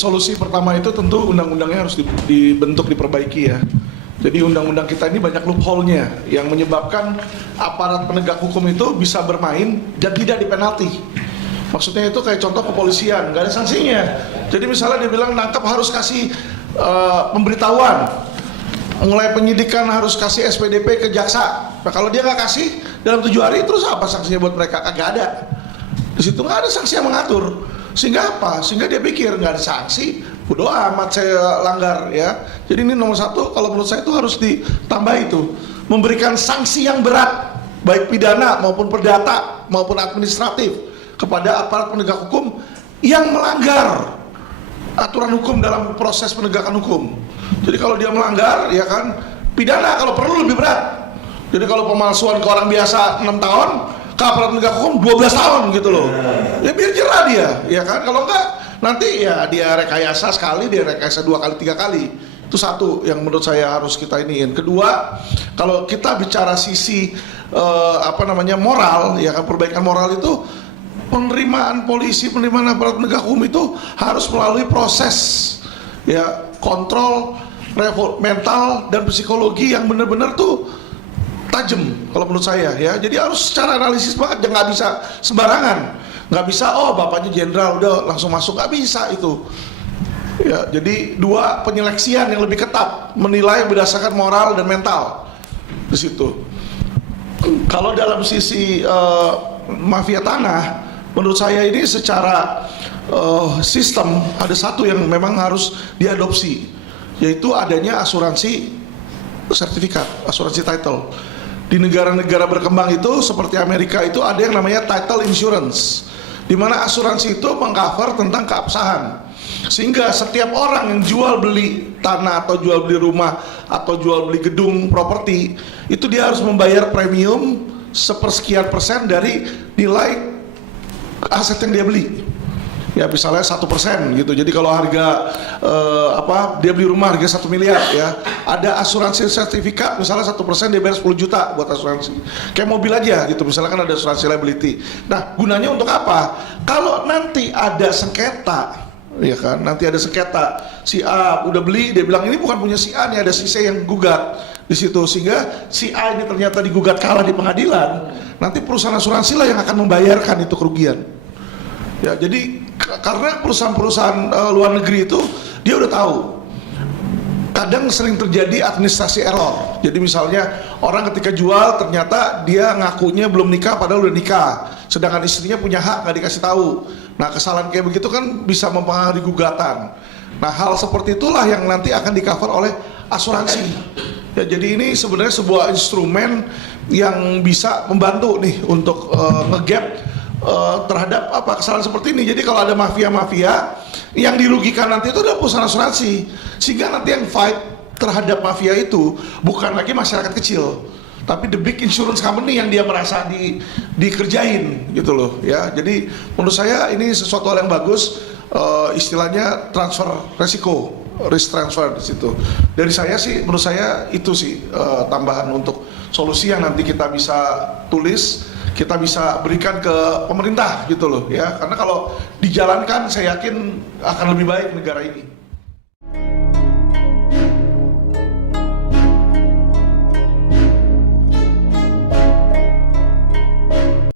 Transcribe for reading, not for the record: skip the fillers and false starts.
solusi pertama itu tentu undang-undangnya harus dibentuk, diperbaiki ya. Jadi undang-undang kita ini banyak loophole-nya yang menyebabkan aparat penegak hukum itu bisa bermain dan tidak dipenalti. Maksudnya itu kayak contoh kepolisian, nggak ada sanksinya. Jadi misalnya dia bilang nangkap harus kasih pemberitahuan, mulai penyidikan harus kasih SPDP ke jaksa. Nah, kalau dia nggak kasih dalam 7 hari, terus apa sanksinya buat mereka? Kagak ada. Di situ nggak ada sanksi yang mengatur. Sehingga apa? Sehingga dia pikir nggak ada sanksi, bodo amat saya langgar ya. Jadi ini nomor 1, kalau menurut saya itu harus ditambah itu, memberikan sanksi yang berat, baik pidana maupun perdata maupun administratif kepada aparat penegak hukum yang melanggar aturan hukum dalam proses penegakan hukum. Jadi kalau dia melanggar, ya kan, pidana kalau perlu lebih berat. Jadi kalau pemalsuan ke orang biasa 6 tahun, ke aparat penegak hukum 12 tahun gitu loh. Ya biar jerah dia, ya kan. Kalau enggak, nanti ya dia rekayasa sekali, dia rekayasa 2 kali, 3 kali. Itu satu yang menurut saya harus kita iniin. Kedua, kalau kita bicara sisi moral, ya kan, perbaikan moral itu, penerimaan polisi, penerimaan aparat penegak hukum itu harus melalui proses ya kontrol mental dan psikologi yang benar-benar tuh tajam kalau menurut saya ya. Jadi harus secara analisis banget, nggak bisa sembarangan, nggak bisa oh bapaknya jenderal udah langsung masuk, nggak bisa itu ya. Jadi 2 penyeleksian yang lebih ketat, menilai berdasarkan moral dan mental di situ. Kalau dalam sisi mafia tanah, menurut saya ini secara sistem ada satu yang memang harus diadopsi, yaitu adanya asuransi sertifikat, asuransi title. Di negara-negara berkembang itu seperti Amerika itu ada yang namanya title insurance, di mana asuransi itu mengcover tentang keabsahan, sehingga setiap orang yang jual beli tanah atau jual beli rumah atau jual beli gedung properti itu dia harus membayar premium sepersekian persen dari nilai aset yang dia beli. Ya misalnya 1% gitu. Jadi kalau harga dia beli rumah harga 1 miliar ya, ada asuransi sertifikat misalnya 1% dia bayar 10 juta buat asuransi. Kayak mobil aja gitu, misalnya kan ada asuransi liability. Nah gunanya untuk apa? Kalau nanti ada sengketa, ya kan, nanti ada sengketa, si A udah beli, dia bilang ini bukan punya si A nih, ada si C yang gugat di situ, sehingga si A ini ternyata digugat kalah di pengadilan, nanti perusahaan asuransi lah yang akan membayarkan itu kerugian. Ya, jadi karena perusahaan-perusahaan luar negeri itu dia udah tahu. Kadang sering terjadi administrasi error. Jadi misalnya orang ketika jual ternyata dia ngakunya belum nikah padahal udah nikah, sedangkan istrinya punya hak nggak dikasih tahu. Nah kesalahan kayak begitu kan bisa mempengaruhi gugatan. Nah hal seperti itulah yang nanti akan di-cover oleh asuransi. Ya, jadi ini sebenarnya sebuah instrumen yang bisa membantu nih untuk nge-gap terhadap kesalahan seperti ini. Jadi kalau ada mafia-mafia yang dirugikan nanti itu adalah perusahaan asuransi, sehingga nanti yang fight terhadap mafia itu bukan lagi masyarakat kecil, tapi the big insurance company yang dia merasa dikerjain gitu loh ya. Jadi menurut saya ini sesuatu hal yang bagus, istilahnya transfer resiko, risk transfer di situ. Dari saya sih, menurut saya itu sih tambahan untuk solusi yang nanti kita bisa tulis, kita bisa berikan ke pemerintah gitu loh ya. Karena kalau dijalankan saya yakin akan lebih baik negara ini.